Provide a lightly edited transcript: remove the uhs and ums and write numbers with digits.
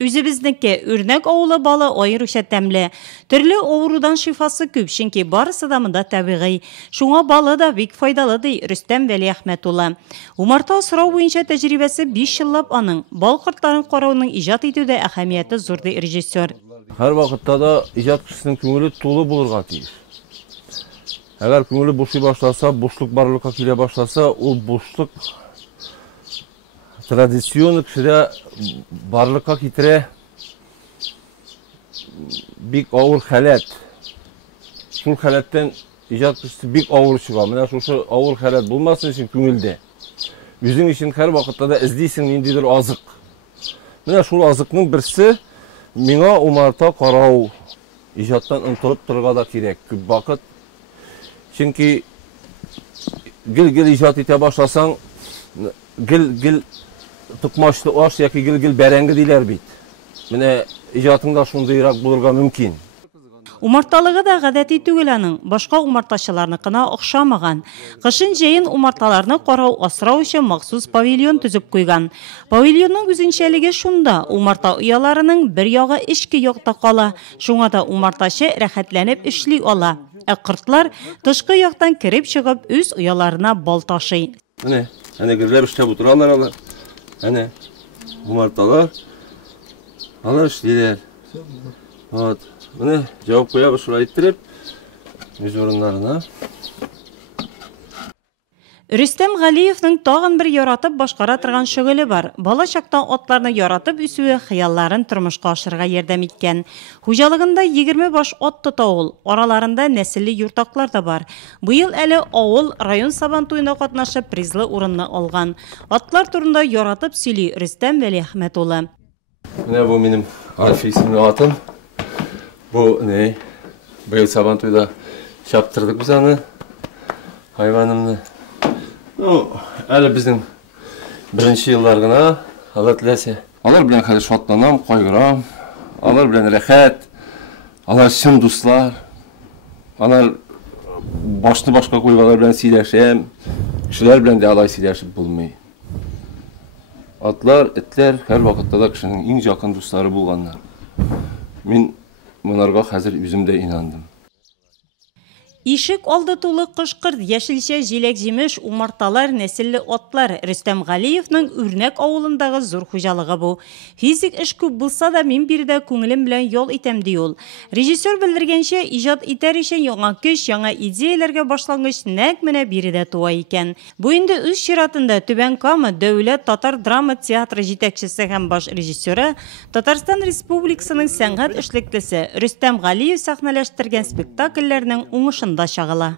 Үзебезнеке үрнәк авылы балы айрыша тәмле. Төрле авырудан шифасы күп, чөнки барысы да монда табигый. Шуңа балы да бик файдалы ди Рөстәм Вәли Әхмәтулла. Умарта асрау буенча тәҗрибәсе 5 еллап аның. Бал кортларын карауның иҗат итүдә әһәмияте зур ди режиссер. Һәр вакытта да иҗат кешесенең күңеле тулы булырга тиеш. Әгәр күңеле бушый башласа, бушлык барлыкка килә башласа, ул бушлык традицион кешедә барлыкка китерә бик авыр хәләт. Шул хәләттән иҗат кешесе бик авыр чыга. Менә шушы авыр хәләт булмасын өчен күңелдә. Үзең өчен һәр вакытта да эзлисең ниндидер азык. Менә шул азыкның берсе миңа умарта карау, иҗаттан онтылып торырга да кирәк. Күп вакыт. Чөнки гел-гел иҗат итә башласаң, гел тукмачлы аш яки гел бәрәңге диләр бит. Менә иҗатыңда шундыйрак булырга мөмкин. Умарталыгы да гадәти түгел аның, башка умартачыларныкына охшамаган. Кышын җәен умарталарны карау, асрау өчен махсус павильон төзеп куйган. Павильонның үзенчәлеге шунда, умарта ояларының бер ягы эчке якта кала. Шуңа да умартачы рәхәтләнеп эшли ала. Ә кортлар тышкы яктан кирип чыгып, үз ояларына бал ташый. Менә герләп эшләп утыралар алар. Әнә умарталар. Алар эшлиләр. Вот. Менә җавап куябыз шулай иттереп, үз урыннарына. Рөстәм Галиевның тагын бер яратып башкара торган шөгыле бар. Бала чактан атларны яратып үсүе хыялларын тормышка ашырга ярдәм иткән. Хуҗалыгында 20 баш ат тота ул. Араларында нәселле юртаклар да бар. Быел әле авыл район сабантуена катнашып призлы урынны алган. Атлар турында яратып сөйли Рөстәм Вәли Әхмәтулла. Менә бу минем Альфа исемле атым. Бу быел сабантуйда чаптырдык без аны, хайванымны. Әле безнең беренче еллар гына, Алла теләсә. Алар белән хәзер шатланам, кайгырам. Алар белән рәхәт. Алар чын дуслар. Алар башны башка куйганлар белән сөйләшәм. Кешеләр белән дә алай сөйләшеп булмый. Атлар, этләр һәр вакытта да кешенең иң якын дуслары булганнар. Мин монарга хәзер үзем дә инандым. Ишек алды тулы кышкырт, яшелчә, җиләк җимеш, умарталар, нәселле атлар. Рөстәм Галиевның үрнәк авылындагы зур хуҗалыгы бу. Физик эш күп булса да, мин биредә күңелем белән ял итәм ди ул. Режиссер белдергәнчә, иҗат итәр өчен яңа көч, яңа идеяләргә башлангыч нәкъ менә биредә туа икән. Бу инде үз чиратында Түбән Кама дәүләт татар драма театры җитәкчесе һәм баш режиссеры, Татарстан Республикасының сәнгать эшлеклесе Рөстәм Галиев сәхнәләштергән спектакльләрнең уңышында чагыла.